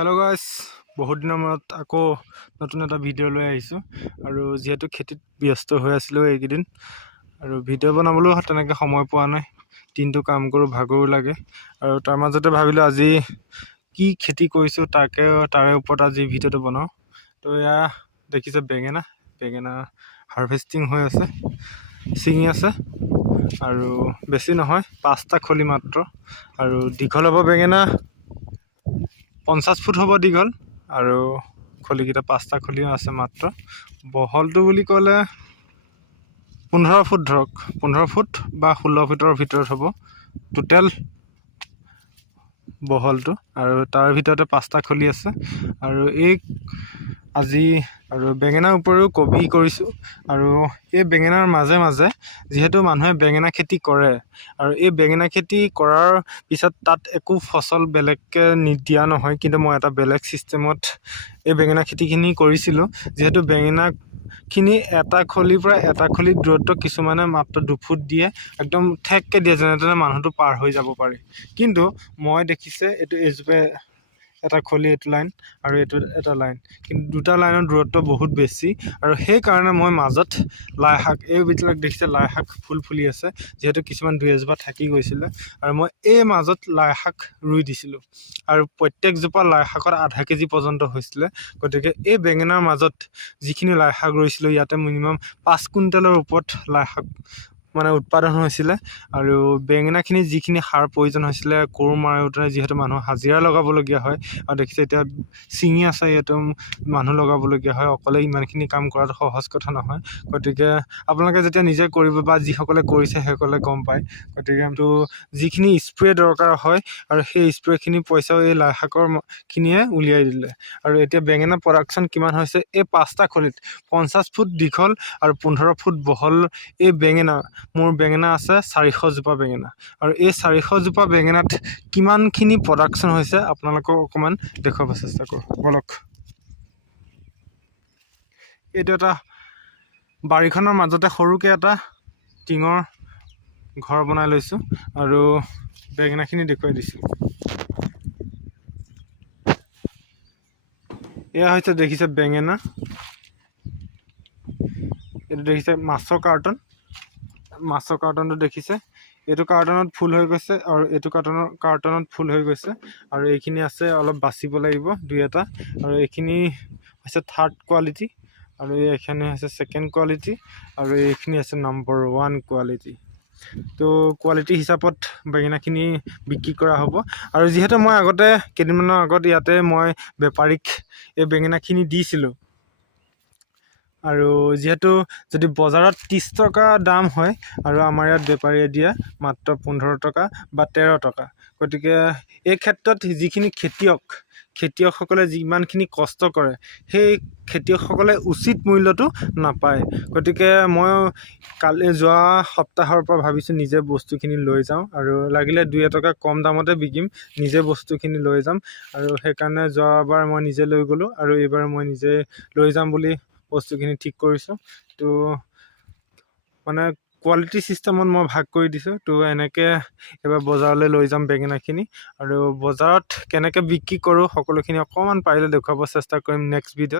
Hello' গাইছ, বহুত দিনৰ মূৰত আকৌ নতুন এটা ভিডিঅ' লৈ আহিছোঁ। আৰু যিহেতু খেতিত ব্যস্ত হৈ আছিলোঁ এইকেইদিন, আৰু ভিডিঅ' বনাবলৈও তেনেকৈ সময় পোৱা নাই। দিনটো কাম কৰোঁ, ভাগৰো লাগে। আৰু তাৰ মাজতে ভাবিলোঁ আজি কি খেতি কৰিছোঁ তাৰে ওপৰত আজি ভিডিঅ'টো বনাওঁ। তো এয়া দেখিছে বেঙেনা হাৰ্ভেষ্টিং হৈ আছে, ছিঙি আছে। আৰু বেছি নহয়, 5টা খলি মাত্ৰ। আৰু দীঘল হ'ব বেঙেনা 50 ফুট হ'ব দীঘল, আৰু খলিকেইটা 5টা খলি আছে মাত্ৰ। বহলটো বুলি ক'লে 15 ফুট ধৰক, 15 ফুট বা 16 ফুটৰ ভিতৰত হ'ব টোটেল বহলটো। আৰু তাৰ ভিতৰতে 5টা খলি আছে। আৰু আজি বেঙেনাৰ উপৰিও কবি কৰিছোঁ। আৰু এই বেঙেনাৰ মাজে মাজে যিহেতু মানুহে বেঙেনা খেতি কৰে, আৰু এই বেঙেনা খেতি কৰাৰ পিছত তাত একো ফচল বেলেগকৈ দিয়া নহয়, কিন্তু মই এটা বেলেগ ছিষ্টেমত এই বেঙেনা খেতিখিনি কৰিছিলোঁ। যিহেতু বেঙেনাখিনি এটা খলিৰ পৰা এটা খলিৰ দূৰত্ব কিছুমানে মাত্ৰ 2 ফুট দিয়ে, একদম ঠেককৈ দিয়ে, যেনে তেনে মানুহটো পাৰ হৈ যাব পাৰি। কিন্তু মই দেখিছে এইটো এজোপা এটা খলি, এইটো লাইন আৰু এইটো এটা লাইন, কিন্তু দুটা লাইনৰ দূৰত্ব বহুত বেছি। আৰু সেইকাৰণে মই মাজত লাই শাক, এইবিলাক দেখিছে লাই শাক ফুল ফুলি আছে, যিহেতু কিছুমান 2-এজোপা থাকি গৈছিলে, আৰু মই এই মাজত লাই শাক ৰুই দিছিলোঁ। আৰু প্ৰত্যেকজোপা লাই শাকত আধা কেজি পৰ্যন্ত হৈছিলে। গতিকে এই বেঙেনাৰ মাজত যিখিনি লাই শাক ৰুইছিলোঁ, ইয়াতে মিনিমাম 5 কুইণ্টেলৰ ওপৰত লাই শাক উৎপাদন হৈছিলে। আৰু বেঙেনাখিনি যিখিনি সাৰ প্ৰয়োজন হৈছিলে, কোৰ মাৰোঁতে যিহেতু মানুহ হাজিৰা লগাবলগীয়া হয়, আৰু দেখিছে এতিয়া ছিঙি আছে, ইয়াতো মানুহ লগাবলগীয়া হয়। অকলে ইমানখিনি কাম কৰাটো সহজ কথা নহয়। গতিকে আপোনালোকে যেতিয়া নিজে কৰিব বা যিসকলে কৰিছে সেইসকলে গম পায়। গতিকে যিখিনি স্প্ৰে দৰকাৰ হয়, আৰু সেই স্প্ৰেখিনি পইচাও এই লাই শাকৰ খিনিয়ে উলিয়াই দিলে। আৰু এতিয়া বেঙেনা প্ৰডাকশ্যন কিমান হৈছে, এই 5টা খলিত 50 ফুট দীঘল আৰু 15 ফুট বহল এই মোৰ বেঙেনা আছে 400 জোপা বেঙেনা। আৰু এই 400 জোপা বেঙেনাত কিমানখিনি প্ৰডাকশ্যন হৈছে আপোনালোকক অকণমান দেখুৱাব চেষ্টা কৰোঁ, বলক। এইটো এটা বাৰীখনৰ মাজতে সৰুকৈ এটা টিঙৰ ঘৰ বনাই লৈছোঁ, আৰু বেঙেনাখিনি দেখুৱাই দিছোঁ। এয়া হৈছে দেখিছে বেঙেনা, এইটো দেখিছে মাছৰ কাৰ্টনটো দেখিছে। এইটো কাৰ্টনত ফুল হৈ গৈছে, আৰু এইটো কাৰ্টনত ফুল হৈ গৈছে। আৰু এইখিনি আছে, অলপ বাচিব লাগিব 2-এটা। আৰু এইখিনি হৈছে 3rd কোৱালিটি, আৰু এইখিনি হৈছে 2nd কোৱালিটি, আৰু এইখিনি আছে নম্বৰ 1 কোৱালিটি। তো কোৱালিটি হিচাপত বেঙেনাখিনি বিক্ৰী কৰা হ'ব। আৰু যিহেতু মই আগতে কেইদিনমানৰ আগত ইয়াতে মই বেপাৰীক এই বেঙেনাখিনি দিছিলোঁ, আৰু যিহেতু যদি বজাৰত 30 টকা দাম হয়, আৰু আমাৰ ইয়াত বেপাৰীয়ে দিয়া মাত্ৰ 15 টকা বা 13 টকা। গতিকে এই ক্ষেত্ৰত যিখিনি খেতিয়কসকলে যিমানখিনি কষ্ট কৰে, সেই খেতিয়কসকলে উচিত মূল্যটো নাপায়। গতিকে মই যোৱা সপ্তাহৰ পৰা ভাবিছোঁ নিজে বস্তুখিনি লৈ যাওঁ, আৰু লাগিলে 2-এটকা কম দামতে বিকিম, নিজে বস্তুখিনি লৈ যাম। আৰু সেইকাৰণে যোৱাবাৰ মই নিজে লৈ গ'লোঁ, আৰু এইবাৰ মই নিজে লৈ যাম বুলি বস্তুখিনি ঠিক কৰিছোঁ। তো কোৱালিটি ছিষ্টেমত মই ভাগ কৰি দিছোঁ। তো এনেকৈ এবাৰ বজাৰলৈ লৈ যাম বেঙেনাখিনি, আৰু বজাৰত কেনেকৈ বিক্ৰী কৰোঁ সকলোখিনি অকণমান পাৰিলে দেখুৱাব চেষ্টা কৰিম নেক্সট ভিডিঅ'ত।